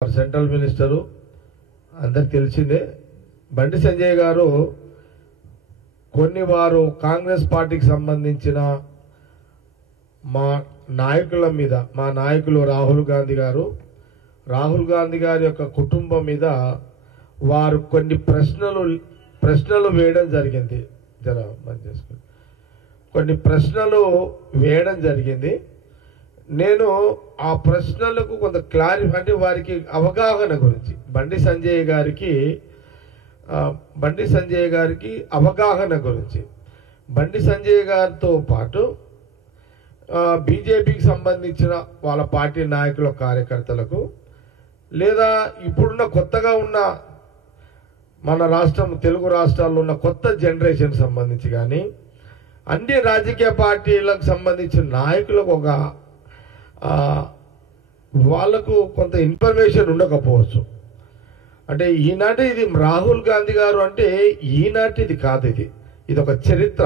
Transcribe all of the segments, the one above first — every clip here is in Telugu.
సెంట్రల్ మినిస్టరు అందరికి తెలిసిందే. బండి సంజయ్ గారు వారు కాంగ్రెస్ పార్టీకి సంబంధించిన మా నాయకుల మీద, మా నాయకులు రాహుల్ గాంధీ గారి యొక్క కుటుంబం మీద వారు కొన్ని ప్రశ్నలు వేయడం జరిగింది. కొన్ని ప్రశ్నలు వేయడం జరిగింది. నేను ఆ ప్రశ్నలకు కొంత క్లారిఫై, అంటే వారికి అవగాహన గురించి బండి సంజయ్ గారికి అవగాహన గురించి, బండి సంజయ్ గారితో పాటు బీజేపీకి సంబంధించిన వాళ్ళ పార్టీ నాయకుల కార్యకర్తలకు, లేదా ఇప్పుడున్న కొత్తగా ఉన్న మన రాష్ట్రం, తెలుగు రాష్ట్రాల్లో ఉన్న కొత్త జనరేషన్ సంబంధించి కానీ అన్ని రాజకీయ పార్టీలకు సంబంధించిన నాయకులకు వాళ్లకు కొంత ఇన్ఫర్మేషన్ ఉండకపోవచ్చు. అంటే ఈనాటి ఇది రాహుల్ గాంధీ గారు అంటే ఈనాటిది కాదు, ఇది ఒక చరిత్ర.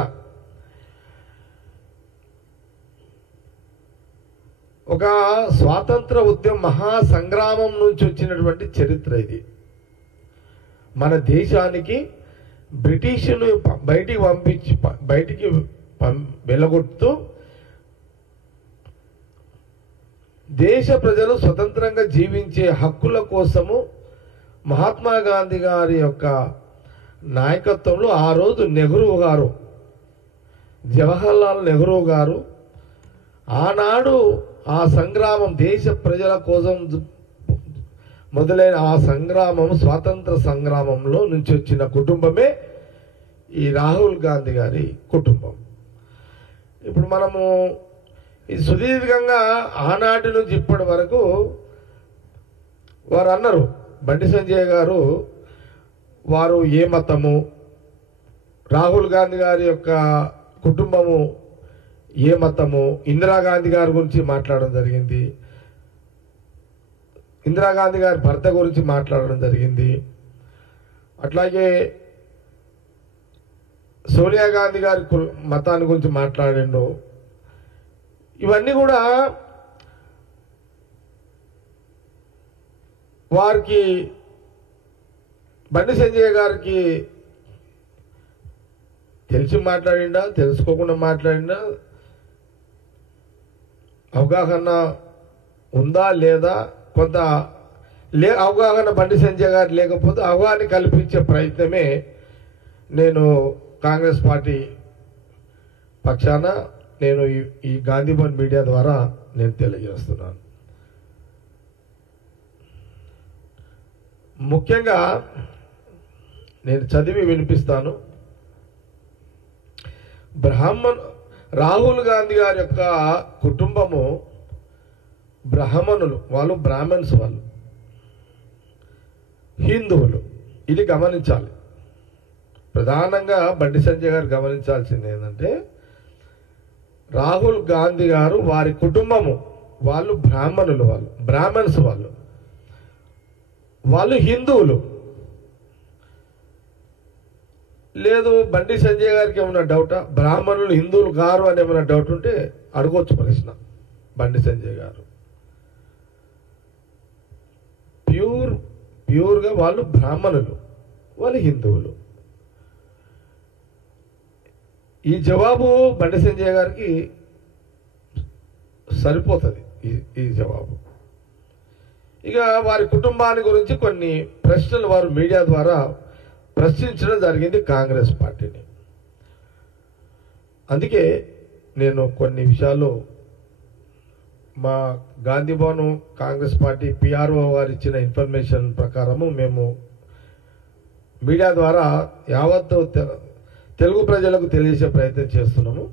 ఒక స్వాతంత్ర ఉద్యమ మహాసంగ్రామం నుంచి వచ్చినటువంటి చరిత్ర ఇది. మన దేశానికి బ్రిటిష్ను బయటికి వెళ్ళగొడుతూ దేశ ప్రజలు స్వతంత్రంగా జీవించే హక్కుల కోసము మహాత్మా గాంధీ గారి యొక్క నాయకత్వంలో ఆ రోజు జవహర్లాల్ నెహ్రూ గారు ఆనాడు ఆ సంగ్రామం, దేశ ప్రజల కోసం మొదలైన ఆ సంగ్రామం, స్వాతంత్ర సంగ్రామంలో నుంచి వచ్చిన కుటుంబమే ఈ రాహుల్ గాంధీ గారి కుటుంబం. ఇప్పుడు మనము ఇది సుదీర్ఘంగా ఆనాటి నుంచి ఇప్పటి వరకు వారు అన్నారు, బండి సంజయ్ గారు వారు ఏ మతము, రాహుల్ గాంధీ గారి యొక్క కుటుంబము ఏ మతము, ఇందిరాగాంధీ గారి గురించి మాట్లాడడం జరిగింది, ఇందిరాగాంధీ గారి భర్త గురించి మాట్లాడడం జరిగింది, అట్లాగే సోనియా గాంధీ గారి మతాన్ని గురించి మాట్లాడిండు. ఇవన్నీ కూడా వారికి, బండి సంజయ్ గారికి తెలిసి మాట్లాడిండా, తెలుసుకోకుండా మాట్లాడిండా, అవగాహన ఉందా లేదా, కొంత అవగాహన బండి సంజయ్ గారు లేకపోతే అవగాహన కల్పించే ప్రయత్నమే నేను కాంగ్రెస్ పార్టీ పక్షాన నేను ఈ గాంధీ భవన్ మీడియా ద్వారా నేను తెలియజేస్తున్నాను. ముఖ్యంగా నేను చదివి వినిపిస్తాను. రాహుల్ గాంధీ గారి యొక్క కుటుంబము బ్రాహ్మణులు, వాళ్ళు బ్రాహ్మణ్స్, వాళ్ళు హిందువులు. ఇది గమనించాలి. ప్రధానంగా బండి సంజయ్ గారు గమనించాల్సింది ఏంటంటే, రాహుల్ గాంధీ గారు వారి కుటుంబము వాళ్ళు బ్రాహ్మణులు, వాళ్ళు బ్రాహ్మణ్స్, వాళ్ళు హిందువులు. లేదు బండి సంజయ్ గారికి ఏమైనా డౌటా, బ్రాహ్మణులు హిందువులు గారు అని ఏమైనా డౌట్ ఉంటే అడగొచ్చు ప్రశ్న. బండి సంజయ్ గారు ప్యూర్గా వాళ్ళు బ్రాహ్మణులు, వాళ్ళు హిందువులు. ఈ జవాబు బండి సంజయ్ గారికి సరిపోతుంది, ఈ జవాబు. ఇక వారి కుటుంబాన్ని గురించి కొన్ని ప్రశ్నలు వారు మీడియా ద్వారా ప్రశ్నించడం జరిగింది కాంగ్రెస్ పార్టీని. అందుకే నేను కొన్ని విషయాలు మా గాంధీ భవన్ కాంగ్రెస్ పార్టీ పిఆర్ఓ వారు ఇచ్చిన ఇన్ఫర్మేషన్ ప్రకారము మేము మీడియా ద్వారా యావత్తు తెలుగు ప్రజలకు తెలియజేసే ప్రయత్నం చేస్తున్నాము.